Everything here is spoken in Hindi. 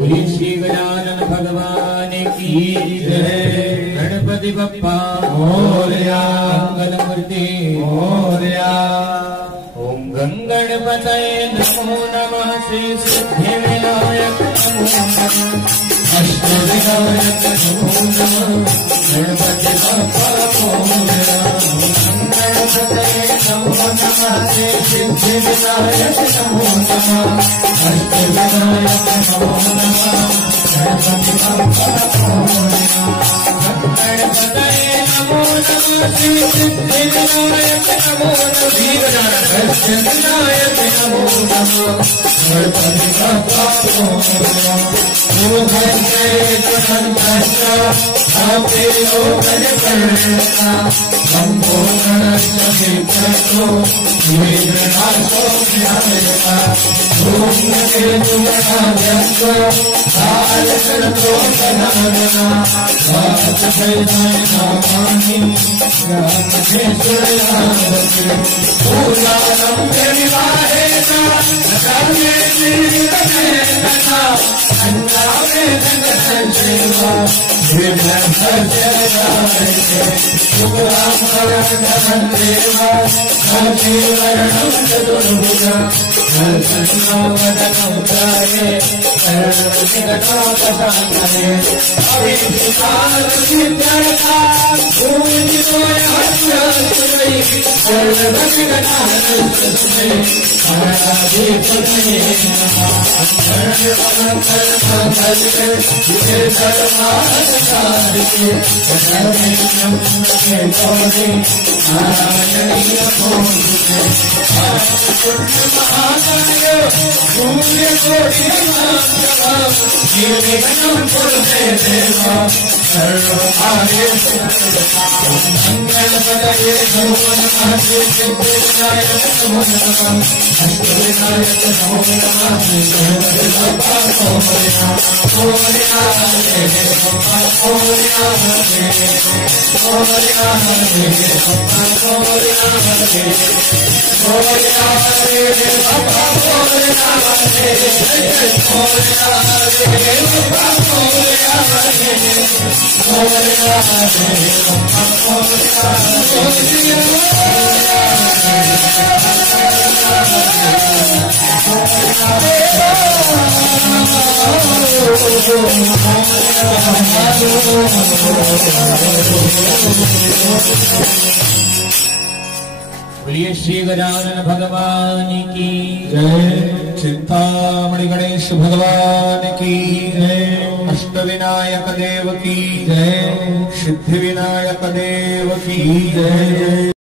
बोलिए श्री गजानन भगवान की जय। गणपति बप्पा मोरया, मंगलमूर्ति मोरया। ओम गंगणपतये नमो नमः, श्री सिद्धि विनायक नमो नमः, अष्टविनायक नमो नमः, गणपति बप्पा मोरया। गणपतये नमो नमः, श्री सिद्धि विनायक नमो नमः, अष्टविनायक नमो नमः, गणपति बप्पा मोरया। गणपतये नमो नमः, श्री सिद्धि विनायक नमो नमः, अष्टविनायक नमो नमः, गणपति बप्पा मोरया। बोलिए श्री गजानन भगवान की जय। चिंतामणि गणेश भगवान की जय। अष्टविनायक देव की जय। सिद्धि विनायक देव की जय।